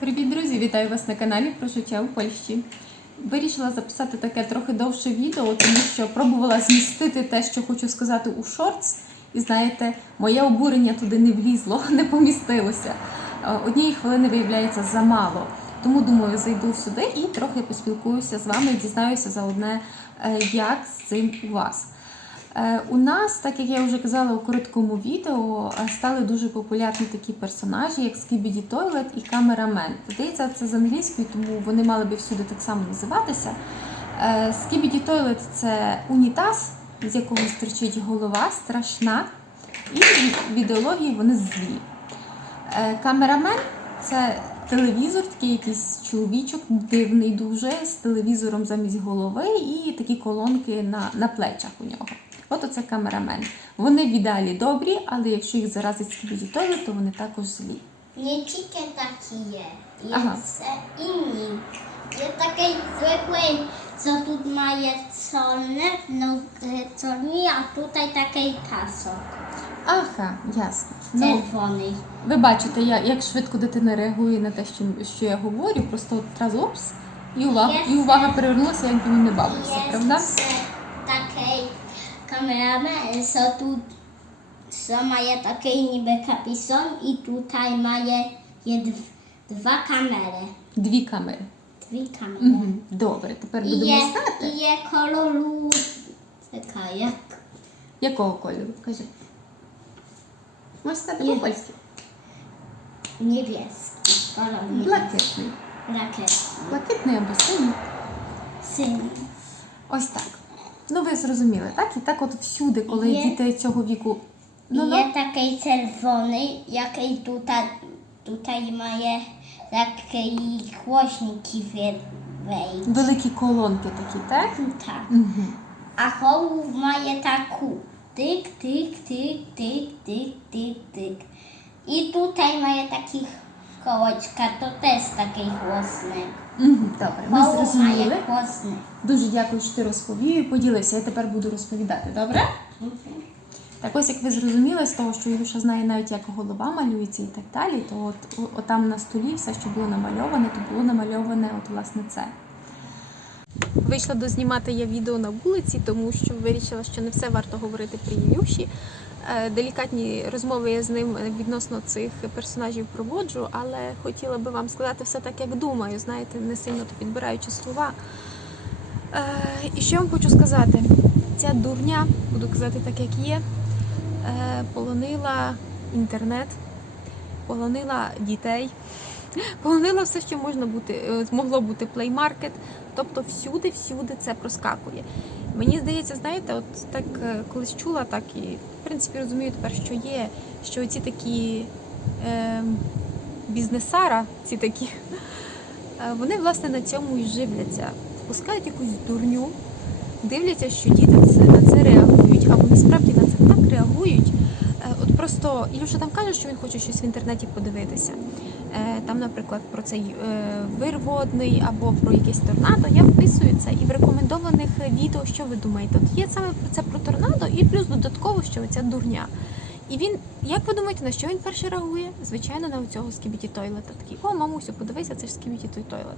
Привіт, друзі! Вітаю вас на каналі про життя у Польщі. Вирішила записати таке трохи довше відео, тому що пробувала змістити те, що хочу сказати у шортс. І знаєте, моє обурення туди не влізло, не помістилося. Е, Однієї хвилини виявляється замало. Тому думаю, зайду сюди і трохи поспілкуюся з вами і дізнаюся заодне, е, як з цим у вас. Е, У нас, так як я вже казала у короткому відео, е, стали дуже популярні такі персонажі, як Скібіді Тойлет і Камерамен. Здається, це з англійської, тому вони мали би всюди так само називатися. Скібіді Тойлет це унітаз, з якого стерчить голова, страшна, і в ідеології вони злі. Е, Камерамен це телевізор, такий якийсь чоловічок, дивний дуже, з телевізором замість голови і такі колонки на, на плечах у нього. От оце камерамен. Вони в ідеалі добрі, але якщо їх заразить скібідітою, то вони також злі. Nie tільки такі є, є Ага. все інші. Є такий звиклий, co тут має чорне, ноги чорні, а тут такий пасок Ага, ясно. Ну, червоний. ви бачите, я, як швидко дитина реагує на те, що, що я говорю, просто одразу опс, і увага, і увага перевернулася, якби він не бавився, правда? Є такий що тут що має такий ніби капюшон і тут має є дв- два камери. Дві камери. Дві камери. Угу. Добре, тепер І будемо є, знати. і є кольору така, як Якого кольору? Кажи. Можеш сказати Є. по-польськи. niebieski. Kolor. Блакитний. Rakietny. Блакитний або синій. Syni. Ось так. Ну ви зрозуміли, так? І так от всюди, коли Є. діти цього віку. Ну, Є ну, такий червоний, який тут, tutaj має такий хвостники вирвей. великі колонки такі, так? Так. Угу. А голуб має таку. Тик, тик, тик, тик, тик, тик, тик. І тут має такі колочка, то теж такий хвостник. Угу. Добре, ми Голуб зрозуміли. має хвостник. Дуже дякую, що ти розповів і поділився. Я тепер буду розповідати, добре? Так ось як ви зрозуміли з того, що Ілюша знає навіть як голова малюється і так далі, то от, о- отам на столі все, що було намальоване, то було намальоване от власне це. Вийшла дознімати я відео на вулиці, тому що вирішила, що не все варто говорити при Ілюші. Е, Делікатні розмови я з ним відносно цих персонажів проводжу, але хотіла би вам сказати все так, як думаю, знаєте, не сильно то підбираючи слова. Е, і що я вам хочу сказати? Ця дурня, буду казати так, як є, е, полонила інтернет, полонила дітей, полонила все, що можна бути, е, могло бути плеймаркет. Тобто всюди, всюди це проскакує. Мені здається, знаєте, от так е, колись чула, так і в принципі розумію тепер, що є, що ці такі е, бізнесара, ці такі, е, вони власне на цьому і живляться. Пускають якусь дурню, дивляться, що діти на це реагують, а вони справді на це так реагують. От просто Ілюша там каже, що він хоче щось в інтернеті подивитися. Е, Там, наприклад, про цей е, вир водний або про якесь торнадо. Я вписую це і в рекомендованих відео, що ви думаєте? От є саме про це про торнадо, і плюс додатково, що оця дурня. І він, як ви думаєте, на що він перше реагує? Звичайно, на цього скібіті тойлета. Такий, о, мамусю, подивися, це ж скібіті той тойлет.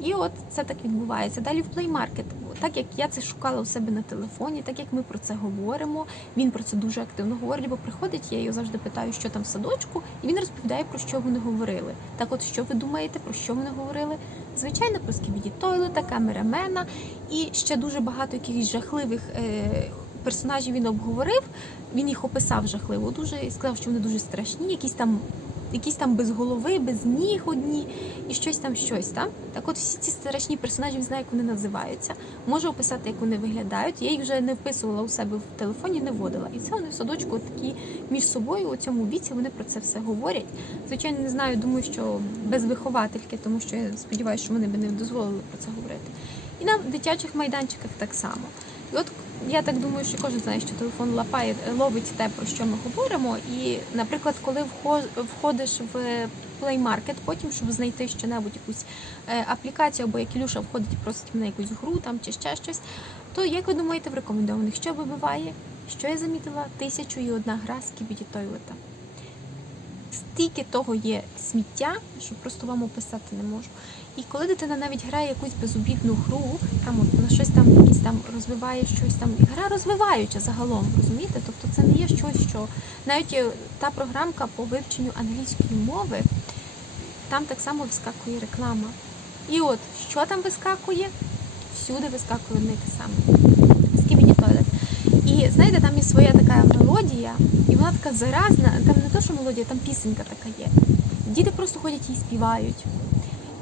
І от це так відбувається. Далі в Market. Так як я це шукала у себе на телефоні, так як ми про це говоримо, він про це дуже активно говорить, бо приходить, я його завжди питаю, що там в садочку, і він розповідає, про що вони говорили. Так от, що ви думаєте, про що вони говорили? Звичайно, про скібіді тойлета, камерамена і ще дуже багато якихось жахливих. Е- Персонажів він обговорив, він їх описав жахливо дуже і сказав, що вони дуже страшні, якісь там якісь там без голови, без ніг одні і щось там, щось там. Так от всі ці страшні персонажі знає, як вони називаються. Можу описати, як вони виглядають. Я їх вже не вписувала у себе в телефоні, не вводила. І це вони в садочку такі між собою у цьому віці вони про це все говорять. Звичайно, не знаю, думаю, що без виховательки, тому що я сподіваюся, що вони би не дозволили про це говорити. І на дитячих майданчиках так само. І от я так думаю, що кожен знає, що телефон лапає, ловить те, про що ми говоримо. І, наприклад, коли входиш в Play Market, потім, щоб знайти щонебудь якусь е, аплікацію, або як Ілюша входить і просить мене якусь гру там чи ще щось, то як ви думаєте в рекомендованих, що вибиває? Що я замітила? Тисячу і одна гра з Кібіді Тойлета. стільки того є сміття, що просто вам описати не можу. І коли дитина навіть грає якусь безобідну гру, там от на щось там якісь там розвиває щось там, гра розвиваюча загалом, розумієте? Тобто це не є щось, що навіть е, та програмка по вивченню англійської мови, там так само вискакує реклама. І от що там вискакує? Всюди вискакує одне те саме. Скібіді туалет. І знаєте, там є своя така мелодія, і вона така заразна. Там не то, що мелодія, там пісенька така є. Діти просто ходять і співають.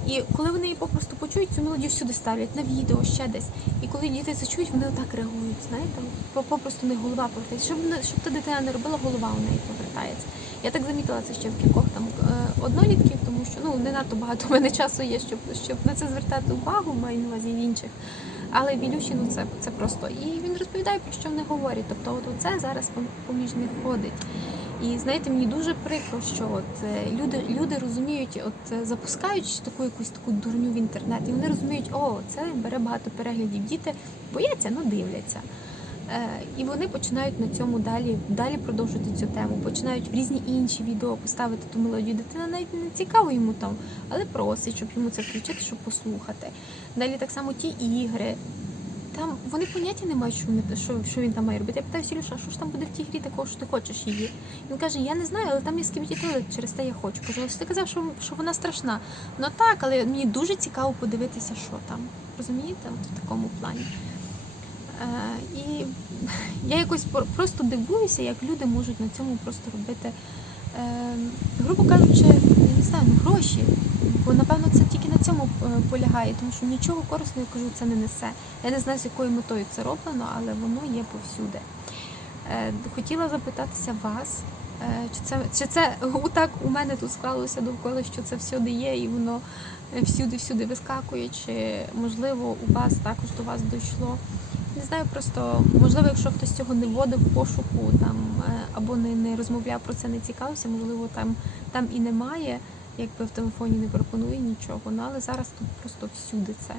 І коли вони її попросту почують, цю мелодію всюди ставлять на відео, ще десь. І коли діти це чують, вони отак реагують, знаєте, попросту не голова повертається. Щоб, щоб та дитина не робила, голова у неї повертається. Я так замітила це ще в кількох там е, однолітків, тому що ну не надто багато в мене часу є, щоб, щоб на це звертати увагу, маю на увазі в інших. Але Вілющину ну це, це просто. І він розповідає, про що вони говорять. Тобто, от оце зараз поміж них ходить. І знаєте, мені дуже прикро, що от е, люди, люди розуміють, от е, запускають таку якусь таку дурню в інтернет, і вони розуміють, о, це бере багато переглядів. Діти бояться, ну дивляться. Е, і вони починають на цьому далі, далі продовжувати цю тему, починають в різні інші відео поставити ту мелодію. Дитина навіть не цікаво йому там, але просить, щоб йому це включити, щоб послухати. Далі так само ті ігри. Там вони поняття не мають, що, що, що він там має робити. Я питаю Сілюша, що ж там буде в тій грі такого, що ти хочеш її? Він каже, я не знаю, але там є скібіті туалет, через те я хочу. Кажу, ось ти казав, що, що вона страшна. Ну так, але мені дуже цікаво подивитися, що там. Розумієте? От в такому плані. Е, і я якось просто дивуюся, як люди можуть на цьому просто робити, е, грубо кажучи, я не знаю, ну, гроші. Бо напевно це тільки на цьому е, полягає, тому що нічого корисного, я кажу, це не несе. Я не знаю, з якою метою це роблено, але воно є повсюди. Хотіла запитатися вас, чи це, чи це так у мене тут склалося довкола, що це всюди є, і воно всюди-всюди вискакує, чи можливо у вас також до вас дійшло. Не знаю, просто можливо, якщо хтось цього не вводив в пошуку там е, або не, не розмовляв про це, не цікавився, можливо, там, там і немає, якби в телефоні не пропонує нічого. Ну але зараз тут просто всюди це.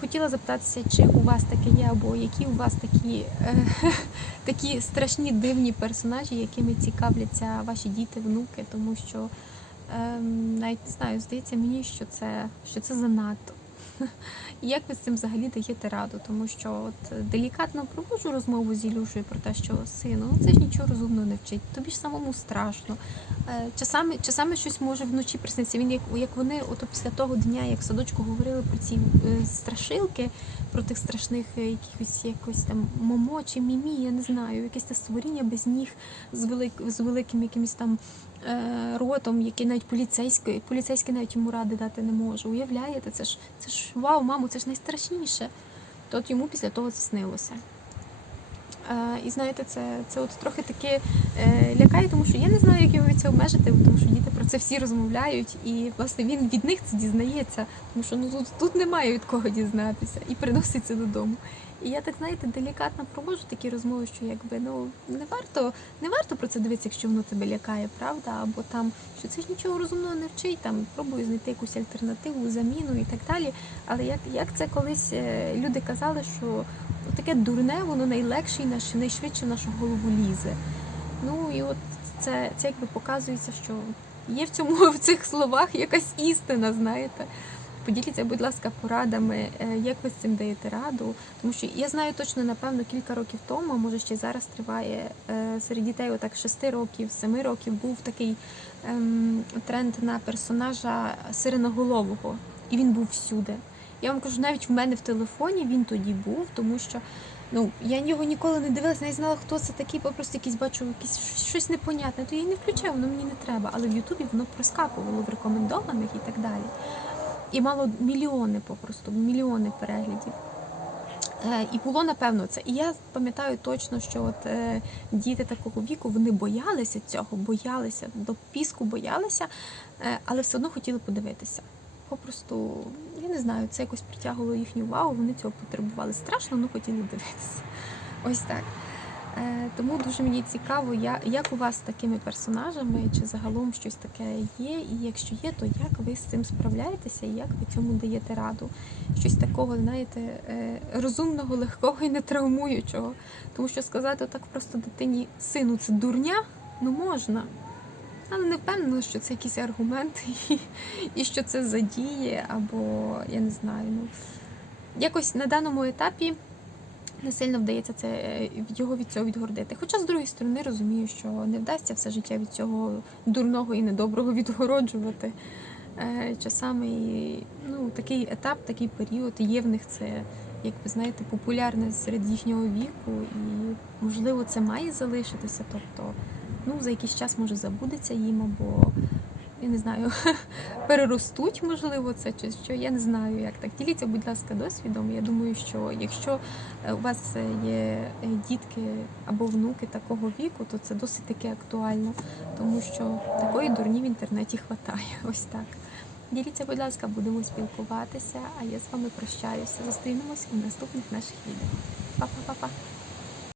Хотіла запитатися, чи у вас таке є, або які у вас такі, е, такі страшні дивні персонажі, якими цікавляться ваші діти, внуки, тому що ем, навіть не знаю, здається мені, що це, що це занадто. Як ви з цим взагалі даєте раду? Тому що от делікатно проводжу розмову з Ілюшею про те, що сину, ну це ж нічого розумного не вчить. Тобі ж самому страшно. Е, Часами, часами щось може вночі присниться. Він як, як вони, ото після того дня, як в садочку говорили про ці е, страшилки, про тих страшних е, якихось якось там момо чи мімі, я не знаю, якесь те створіння без ніг з велик, з великим якимось там е, ротом, який навіть поліцейський, поліцейський навіть йому ради дати не може. Уявляєте, це ж це ж вау, мамо, це ж найстрашніше. То от йому після того це снилося. Е, і знаєте, це, це от трохи таки е, лякає, тому що я не знаю, як його від цього обмежити, тому що діти про це всі розмовляють, і власне він від них це дізнається, тому що ну тут, тут немає від кого дізнатися, і приносить це додому. І я так знаєте, делікатно проводжу такі розмови, що якби ну не варто, не варто про це дивитися, якщо воно тебе лякає, правда? Або там що це ж нічого розумного не вчить, там пробую знайти якусь альтернативу, заміну і так далі. Але як, як це колись е, люди казали, що таке дурне, воно найлегше і найшвидше в нашу голову лізе. Ну і от це, це якби показується, що є в цьому в цих словах якась істина, знаєте. Поділіться, будь ласка, порадами, е, як ви з цим даєте раду. Тому що я знаю точно, напевно, кілька років тому, а може ще й зараз триває е, серед дітей, отак 6 років, 7 років, був такий ем, тренд на персонажа сиреноголового, і він був всюди. Я вам кажу, навіть в мене в телефоні він тоді був, тому що ну я його ніколи не дивилася, не знала, хто це такий, просто якісь бачу якісь щось непонятне, то я й не включаю, воно мені не треба. Але в Ютубі воно проскакувало в рекомендованих і так далі. І мало мільйони попросту, мільйони переглядів. Е, І було напевно це. І я пам'ятаю точно, що от е, діти такого віку вони боялися цього, боялися до піску боялися, е, але все одно хотіли подивитися. Попросту, я не знаю, це якось притягувало їхню увагу, вони цього потребували. Страшно, але хотіли дивитися. Ось так. Е, Тому дуже мені цікаво, як у вас з такими персонажами, чи загалом щось таке є, і якщо є, то як ви з цим справляєтеся і як ви цьому даєте раду? Щось такого, знаєте, е, розумного, легкого і не травмуючого. Тому що сказати так просто дитині, сину, це дурня, ну можна. Але не впевнена, що це якісь аргументи і, і що це задіє, або я не знаю. Ну, якось на даному етапі не сильно вдається це е, його від цього відгордити. Хоча, з другої сторони, розумію, що не вдасться все життя від цього дурного і недоброго відгороджувати. Е, Часами ну, такий етап, такий період є в них це, як ви знаєте, популярне серед їхнього віку, і можливо це має залишитися. Тобто, ну, за якийсь час може забудеться їм, або я не знаю, переростуть, можливо, це чи що. Я не знаю, як так. Діліться, будь ласка, досвідом. Я думаю, що якщо е, у вас е, є е, дітки або внуки такого віку, то це досить таки актуально, тому що такої дурні в інтернеті хватає. Ось так. Діліться, будь ласка, будемо спілкуватися, а я з вами прощаюся. Зустрінемось у наступних наших відео. Па-па-па-па!